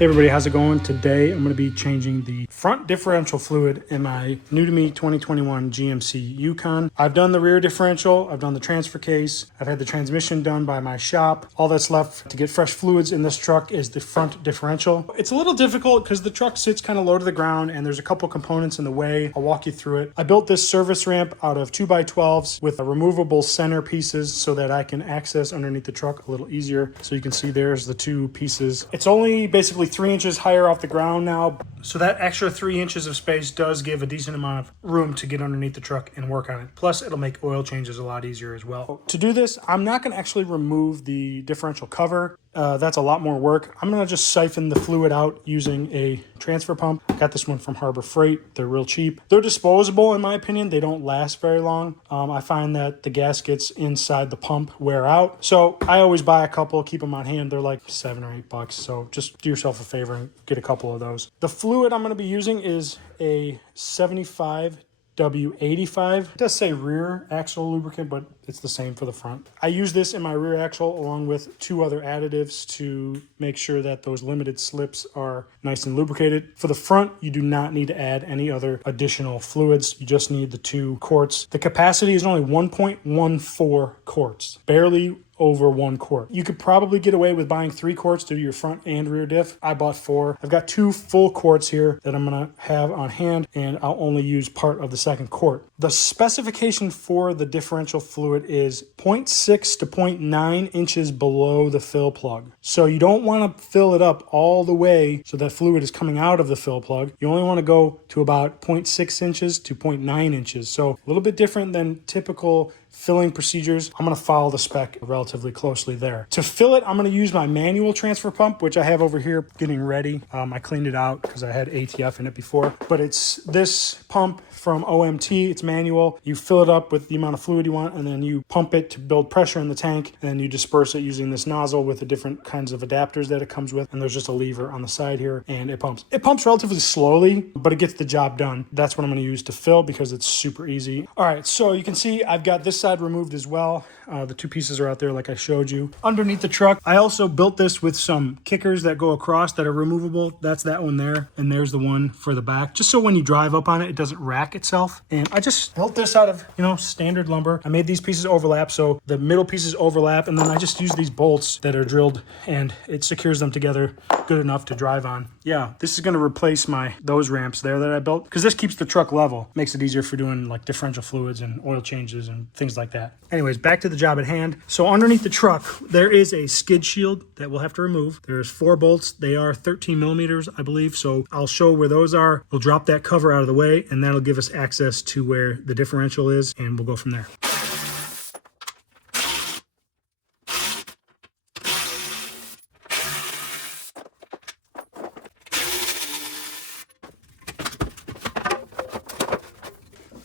Hey everybody, how's it going? Today I'm going to be changing the front differential fluid in my new to me 2021 GMC Yukon. I've done the rear differential, I've done the transfer case, I've had the transmission done by my shop. All that's left to get fresh fluids in this truck is the front differential. It's a little difficult because the truck sits kind of low to the ground and there's a couple components in the way. I'll walk you through it. I built this service ramp out of 2x12s with removable center pieces so that I can access underneath the truck a little easier. So you can see there's the two pieces. It's only basically 3 inches higher off the ground now, so that extra 3 inches of space does give a decent amount of room to get underneath the truck and work on it. Plus it'll make oil changes a lot easier as well. To do this, I'm not going to actually remove the differential cover. That's a lot more work. I'm going to just siphon the fluid out using a transfer pump. I got this one from Harbor Freight. They're real cheap. They're disposable in my opinion. They don't last very long. I find that the gaskets inside the pump wear out. So I always buy a couple, keep them on hand. They're like $7 or $8. So just do yourself a favor and get a couple of those. The fluid I'm going to be using is a 75 W85. It does say rear axle lubricant, but it's the same for the front. I use this in my rear axle along with 2 other additives to make sure that those limited slips are nice and lubricated. For the front, you do not need to add any other additional fluids. You just need the 2 quarts. The capacity is only 1.14 quarts, barely over 1 quart. You could probably get away with buying 3 quarts to do your front and rear diff. I bought 4. I've got 2 full quarts here that I'm gonna have on hand, and I'll only use part of the second quart. The specification for the differential fluid is 0.6 to 0.9 inches below the fill plug. So you don't want to fill it up all the way so that fluid is coming out of the fill plug. You only want to go to about 0.6 inches to 0.9 inches. So a little bit different than typical filling procedures. I'm going to follow the spec relatively closely there. To fill it, I'm going to use my manual transfer pump, which I have over here getting ready. I cleaned it out because I had ATF in it before, but it's this pump from OMT. It's manual. You fill it up with the amount of fluid you want, and then you pump it to build pressure in the tank, and you disperse it using this nozzle with the different kinds of adapters that it comes with. And there's just a lever on the side here, and it pumps. It pumps relatively slowly, but it gets the job done. That's what I'm going to use to fill because it's super easy. All right, so you can see I've got this side removed as well. The 2 pieces are out there like I showed you. Underneath the truck, I also built this with some kickers that go across that are removable. That's that one there, and there's the one for the back, just so when you drive up on it, it doesn't rack itself. And I just built this out of, standard lumber. I made these pieces overlap, so the middle pieces overlap, and then I just use these bolts that are drilled, and it secures them together good enough to drive on. Yeah, this is going to replace those ramps there that I built, because this keeps the truck level. Makes it easier for doing like differential fluids and oil changes and things like that. Anyways, back to the job at hand. So underneath the truck, there is a skid shield that we'll have to remove. There's 4 bolts. They are 13 millimeters, I believe. So I'll show where those are. We'll drop that cover out of the way, and that'll give us access to where the differential is, and we'll go from there.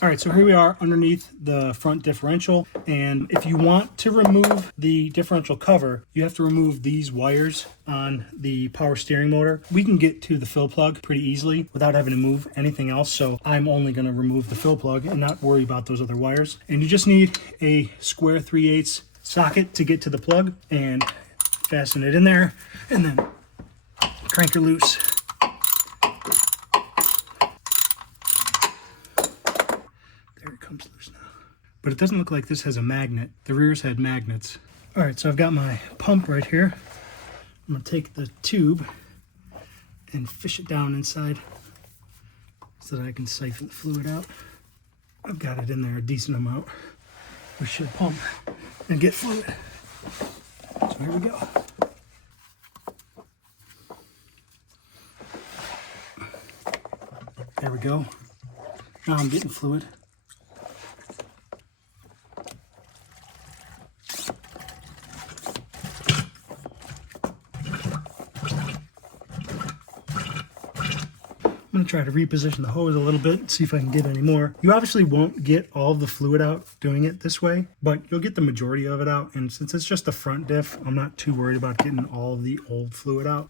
All right, so here we are underneath the front differential, and if you want to remove the differential cover, you have to remove these wires on the power steering motor. We can get to the fill plug pretty easily without having to move anything else, so I'm only going to remove the fill plug and not worry about those other wires. And you just need a square 3/8 socket to get to the plug and fasten it in there, and then crank her loose. Comes loose now. But it doesn't look like this has a magnet. The rears had magnets. All right, so I've got my pump right here. I'm gonna take the tube and fish it down inside so that I can siphon the fluid out. I've got it in there a decent amount. We should pump and get fluid. So here we go. There we go. Now I'm getting fluid. I'm going to try to reposition the hose a little bit, see if I can get any more. You obviously won't get all of the fluid out doing it this way, but you'll get the majority of it out. And since it's just a front diff, I'm not too worried about getting all of the old fluid out.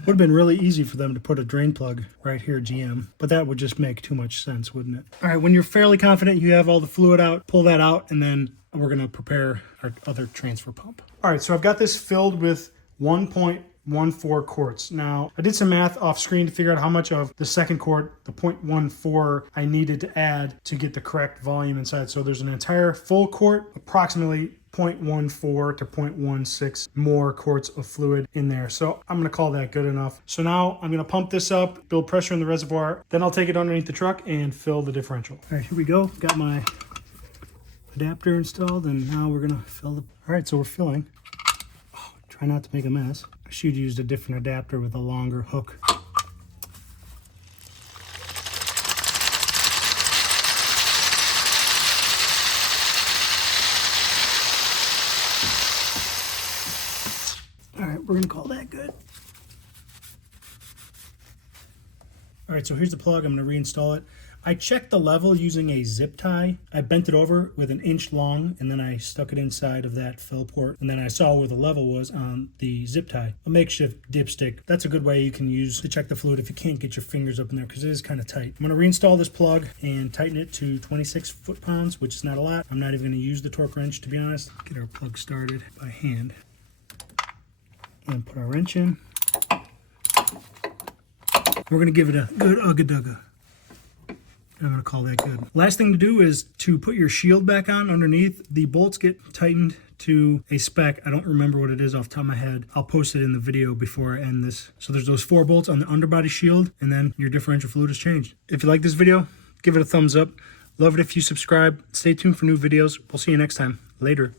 Would have been really easy for them to put a drain plug right here, GM, but that would just make too much sense, wouldn't it? All right, when you're fairly confident you have all the fluid out, pull that out, and then we're going to prepare our other transfer pump. All right, so I've got this filled with 1.14 0.14 quarts. Now, I did some math off screen to figure out how much of the second quart, the 0.14, I needed to add to get the correct volume inside. So there's an entire full quart, approximately 0.14 to 0.16 more quarts of fluid in there. So I'm gonna call that good enough. So now I'm gonna pump this up, build pressure in the reservoir, then I'll take it underneath the truck and fill the differential. All right, here we go. Got my adapter installed, and now we're gonna fill the, all right, so we're filling. Oh, try not to make a mess. I should use a different adapter with a longer hook. All right, we're gonna call that good. All right, so here's the plug. I'm gonna reinstall it. I checked the level using a zip tie. I bent it over with 1 inch long, and then I stuck it inside of that fill port, and then I saw where the level was on the zip tie. A makeshift dipstick. That's a good way you can use to check the fluid if you can't get your fingers up in there, because it is kind of tight. I'm gonna reinstall this plug and tighten it to 26 foot-pounds, which is not a lot. I'm not even gonna use the torque wrench, to be honest. Get our plug started by hand. And put our wrench in. We're gonna give it a good ugga-dugga. I'm gonna call that good. Last thing to do is to put your shield back on underneath. The bolts get tightened to a spec. I don't remember what it is off the top of my head. I'll post it in the video before I end this. So there's those 4 bolts on the underbody shield, and then your differential fluid is changed. If you like this video, give it a thumbs up. Love it if you subscribe. Stay tuned for new videos. We'll see you next time. Later.